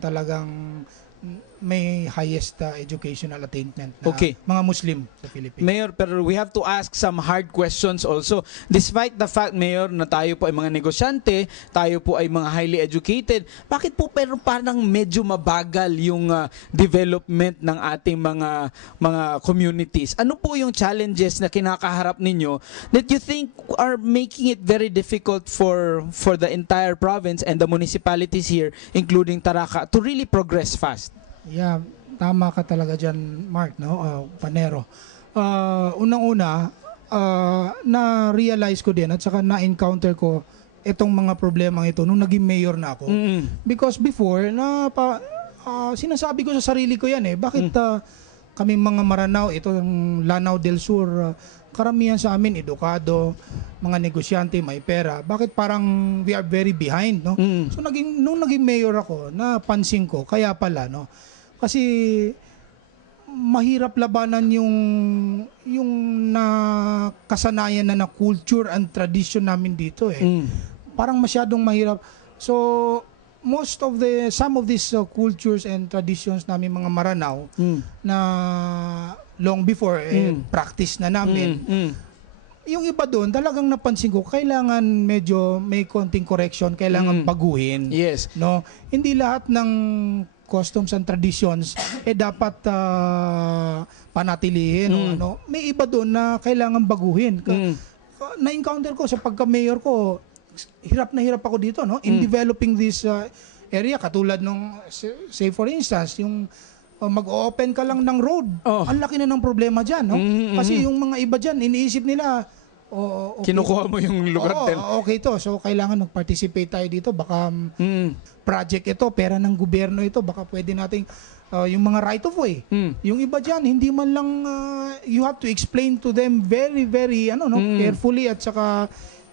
talagang may highest educational attainment na Okay. mga Muslim sa Philippines. Mayor, pero we have to ask some hard questions also. Despite the fact, Mayor, na tayo po ay mga negosyante, tayo po ay mga highly educated, bakit po pero parang medyo mabagal yung development ng ating mga communities? Ano po yung challenges na kinakaharap ninyo that you think are making it very difficult for the entire province and the municipalities here, including Taraca, to really progress fast? Yeah, tama ka talaga dyan, Mark, no? Panero. Unang-una, na-realize ko din at saka na-encounter ko itong mga problemang ito nung naging mayor na ako. Because before, sinasabi ko sa sarili ko yan bakit kami mga Maranao, itong Lanao del Sur, karamihan sa amin edukado, mga negosyante, may pera. Bakit parang we are very behind, no? So nung naging mayor ako, napansin ko, kaya pala, no? Kasi mahirap labanan yung kasanayan na culture and tradition namin dito Parang masyadong mahirap. So some of these cultures and traditions namin mga Maranao na long before practice na namin. Yung iba doon, talagang napansin ko, kailangan medyo may konting correction, kailangan baguhin. Yes. No? Hindi lahat ng customs and traditions dapat panatilihin may iba doon na kailangan baguhin. Na-encounter ko sa pagka-mayor ko, hirap na hirap ako dito in developing this area, katulad nung say for instance yung mag-open ka lang ng road. Ang laki na ng problema diyan, Kasi yung mga iba diyan iniisip nila okay, kinukuha mo yung lugar din. Okay to. So kailangan mag-participate tayo dito. Baka project ito, pera ng gobyerno ito, baka pwede nating yung mga right of way. Yung iba diyan hindi man lang you have to explain to them very very carefully at saka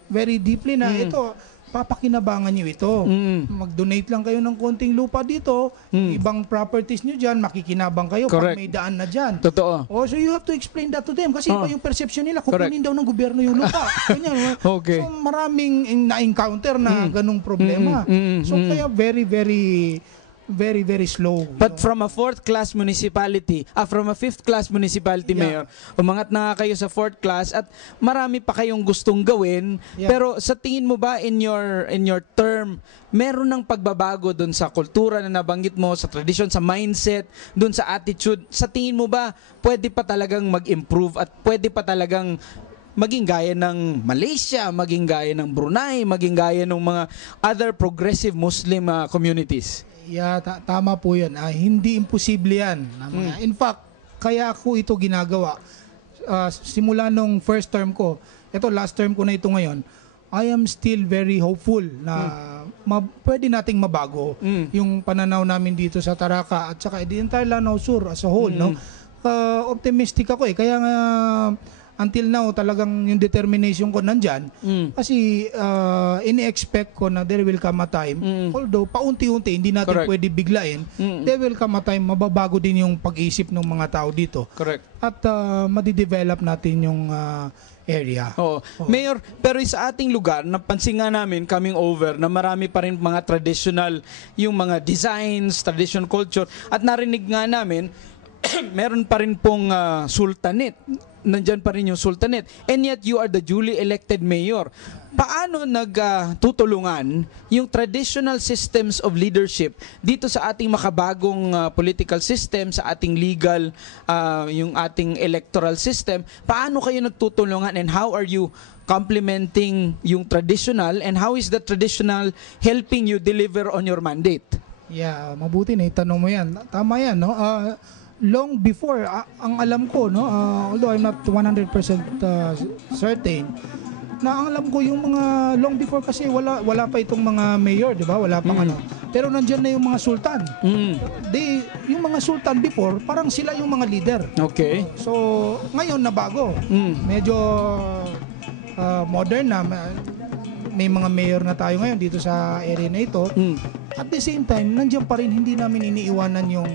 very deeply na ito papakinabangan nyo ito. Mag-donate lang kayo ng konting lupa dito, ibang properties nyo dyan, makikinabang kayo. Correct. Pag may daan na dyan. Totoo. So you have to explain that to them kasi iba yung perception nila, kukunin daw ng gobyerno yung lupa. Ganyan. Okay. So maraming na-encounter na ganung problema. So kaya very very slow. But from a fourth-class municipality, from a fifth-class municipality, Mayor, umangat na nga kayo sa fourth class at marami pa kayong gustong gawin. Pero sa tingin mo ba in your term, meron ng pagbabago doon sa kultura na nabanggit mo, sa tradition, sa mindset, doon sa attitude? Sa tingin mo ba pwede pa talagang mag-improve at pwede pa talagang maging gaya ng Malaysia, maging gaya ng Brunei, maging gaya ng mga other progressive Muslim communities? Yeah, tama po yan. Hindi imposible yan. In fact, kaya ako ito ginagawa. Simula nung first term ko, ito last term ko na ito ngayon, I am still very hopeful na pwede nating mabago yung pananaw namin dito sa Taraca at saka the entire Lanao Sur as a whole. Optimistic ako kaya nga until now talagang yung determination ko nandyan kasi ini-expect ko na there will come a time although paunti-unti hindi natin pwede biglain there will come a time mababago din yung pag-isip ng mga tao dito. Correct. At madidevelop natin yung area. Mayor, pero sa ating lugar, napansin nga namin coming over na marami pa rin mga traditional, yung mga designs, tradition culture, at narinig nga namin, meron pa rin pong sultanate. Nandyan pa rin yung sultanate. And yet, you are the duly elected mayor. Paano nagtutulungan yung traditional systems of leadership dito sa ating makabagong political system, sa ating legal, yung ating electoral system? Paano kayo nagtutulungan and how are you complementing yung traditional and how is the traditional helping you deliver on your mandate? Yeah, mabuti na itanong mo yan. Tama yan, long before, ang alam ko, although I'm not 100% certain, na ang alam ko yung mga long before kasi wala pa itong mga mayor, di ba? Wala pang Pero nandiyan na yung mga sultan. Yung mga sultan before, parang sila yung mga leader. Okay. So, ngayon nabago. Medyo modern na. May mga mayor na tayo ngayon dito sa area na ito. At the same time, nandiyan pa rin, hindi namin iniiwanan yung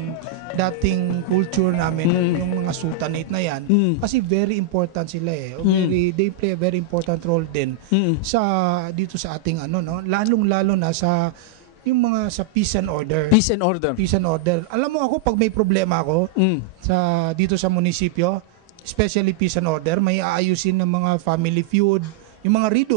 dating culture namin, yung mga sultanate na yan. Kasi very important sila they play a very important role din sa dito sa ating lalong-lalo na sa yung mga sa peace and order. Peace and order. Peace and order. Alam mo ako, pag may problema ako dito sa munisipyo, especially peace and order, may aayusin ng mga family feud, yung mga rido